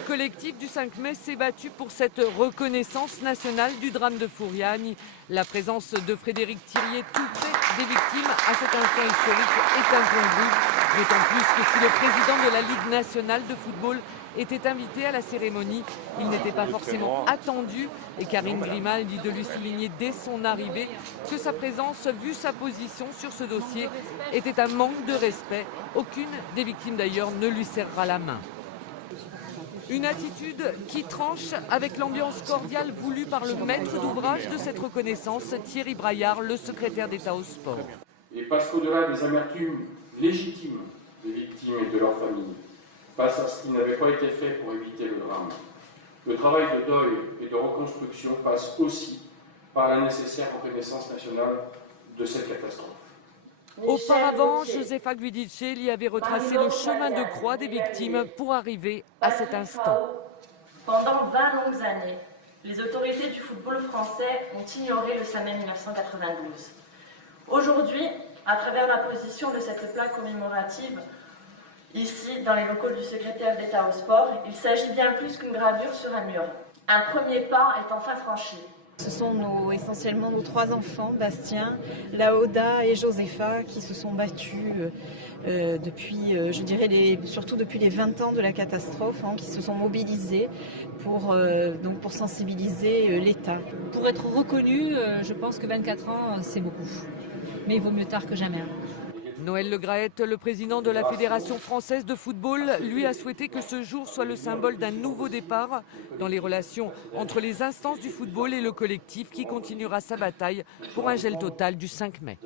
collectif du 5 mai s'est battu pour cette reconnaissance nationale du drame de Fouriane. La présence de Frédéric Thiriet tout près des victimes à cet instant historique est incongrue. D'autant plus que si le président de la Ligue nationale de football était invité à la cérémonie, il n'était pas forcément attendu et Karine Grimal dit de lui souligner dès son arrivée que sa présence, vu sa position sur ce dossier, était un manque de respect. Aucune des victimes d'ailleurs ne lui serrera la main. Une attitude qui tranche avec l'ambiance cordiale voulue par le maître d'ouvrage de cette reconnaissance, Thierry Braillard, le secrétaire d'État au sport. Et parce qu'au-delà des amertumes légitimes des victimes et de leurs familles, face à ce qui n'avait pas été fait pour éviter le drame, le travail de deuil et de reconstruction passe aussi par la nécessaire reconnaissance nationale de cette catastrophe. Auparavant, Josefa Guidicelli avait retracé le chemin de croix des victimes pour arriver à cet instant. Pendant 20 longues années, les autorités du football français ont ignoré le 5 mai 1992. Aujourd'hui, à travers la position de cette plaque commémorative, ici, dans les locaux du secrétaire d'État au sport, il s'agit bien plus qu'une gravure sur un mur. Un premier pas est enfin franchi. Ce sont essentiellement nos 3 enfants, Bastien, Laoda et Josefa, qui se sont battus depuis, je dirais, surtout depuis les 20 ans de la catastrophe, qui se sont mobilisés pour sensibiliser l'État. Pour être reconnu, je pense que 24 ans, c'est beaucoup. Mais il vaut mieux tard que jamais. Noël Le Graët, le président de la Fédération française de football, lui a souhaité que ce jour soit le symbole d'un nouveau départ dans les relations entre les instances du football et le collectif qui continuera sa bataille pour un gel total du 5 mai.